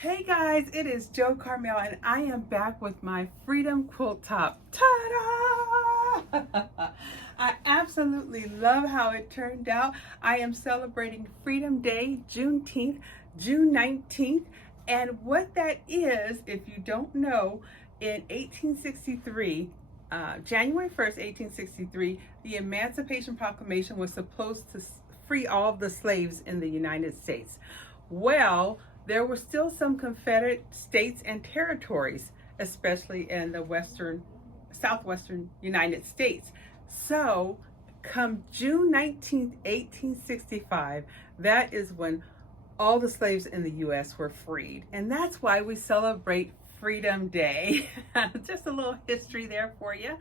Hey guys, it is Jo Carmel and I am back with my Freedom quilt top. Ta-da! I absolutely love how it turned out. I am celebrating Freedom Day, Juneteenth, June 19th. And what that is, if you don't know, in 1863, January 1st, 1863, the Emancipation Proclamation was supposed to free all of the slaves in the United States. Well, there were still some Confederate states and territories, especially in the southwestern United States. So come June 19th, 1865, that is when all the slaves in the U.S. were freed. And that's why we celebrate Freedom Day. Just a little history there for you.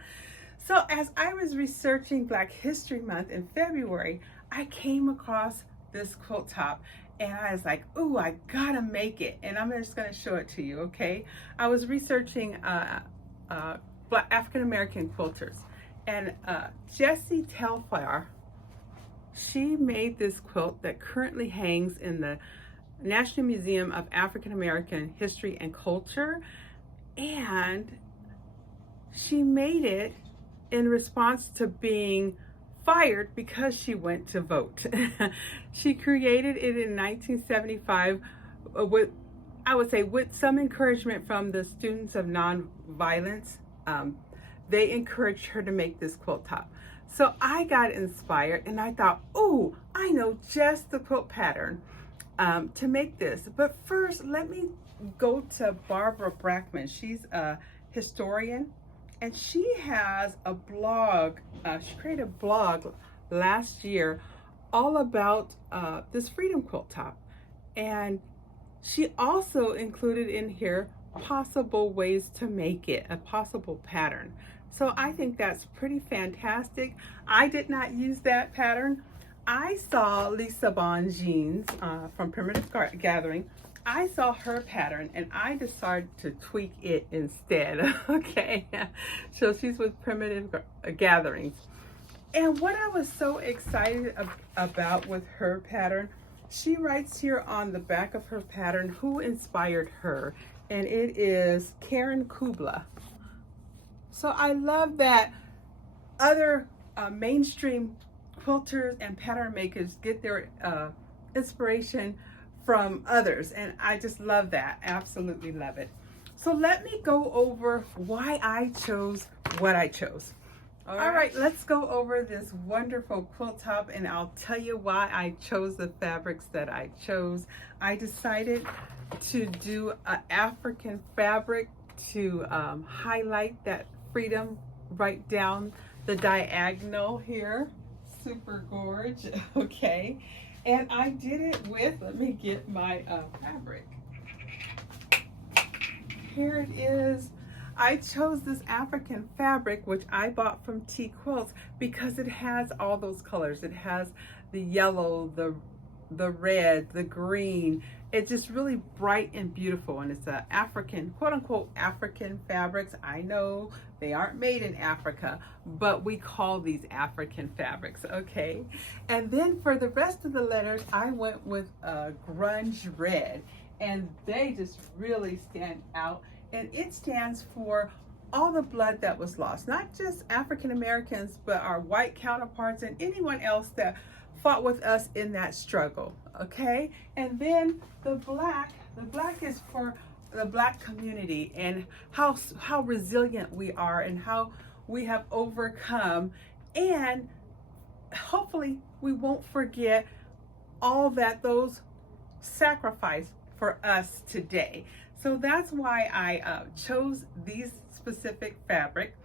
So as I was researching Black History Month in February, I came across this quilt top. And I was like, ooh, I gotta make it. And I'm just gonna show it to you, okay? I was researching Black African-American quilters. And Jessie Telfair, she made this quilt that currently hangs in the National Museum of African-American History and Culture. And she made it in response to being fired because she went to vote. She created it in 1975 with, I would say, with some encouragement from the students of Nonviolence. They encouraged her to make this quilt top. So I got inspired and I thought, oh, I know just the quilt pattern to make this. But first, let me go to Barbara Brackman. She's a historian. And she has a blog, she created a blog last year all about this Freedom quilt top. And she also included in here possible ways to make it, a possible pattern. So I think that's pretty fantastic. I did not use that pattern. I saw Lisa Bonjeans from Primitive Gathering. I saw her pattern and I decided to tweak it instead, okay? So she's with Primitive Gatherings. And what I was so excited about with her pattern, she writes here on the back of her pattern who inspired her, and it is Karen Kubla. So I love that other mainstream quilters and pattern makers get their inspiration from others, and I just love that. Absolutely love it. So let me go over why I chose what I chose. All right, let's go over this wonderful quilt top, and I'll tell you why I chose the fabrics that I chose. I decided to do an African fabric to highlight that freedom right down the diagonal here. Super gorge, okay? And I did it with, let me get my fabric. Here it is. I chose this African fabric, which I bought from T Quilts, because it has all those colors. It has the yellow, the red, the green. It's just really bright and beautiful. And it's a African, quote unquote, African fabrics. I know they aren't made in Africa, but we call these African fabrics, okay? And then for the rest of the letters, I went with grunge red, and they just really stand out. And it stands for all the blood that was lost, not just African Americans, but our white counterparts and anyone else that fought with us in that struggle, okay? And then the black is for the Black community and how resilient we are and how we have overcome, and hopefully we won't forget all that those sacrificed for us today. So that's why I chose these specific fabric.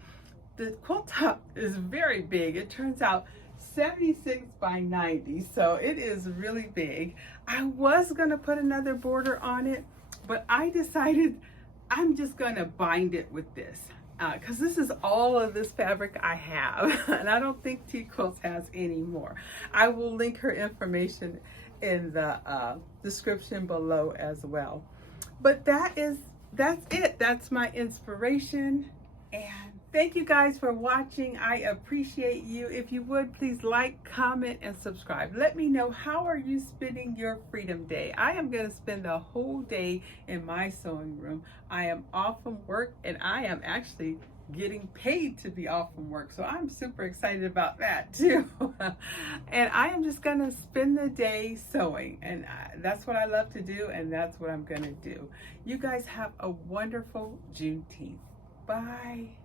The quilt top is very big. It turns out 76 by 90, so it is really big. I was gonna put another border on it, but I decided I'm just gonna bind it with this because this is all of this fabric I have, and I don't think T Quilts has any more. I will link her information in the description below as well. But that's it. That's my inspiration, and Thank you guys for watching. I appreciate you. If you would, please like, comment, and subscribe. Let me know, how are you spending your Freedom Day? I am going to spend the whole day in my sewing room. I am off from work, and I am actually getting paid to be off from work. So I'm super excited about that too. And I am just going to spend the day sewing. And that's what I love to do, and that's what I'm going to do. You guys have a wonderful Juneteenth. Bye.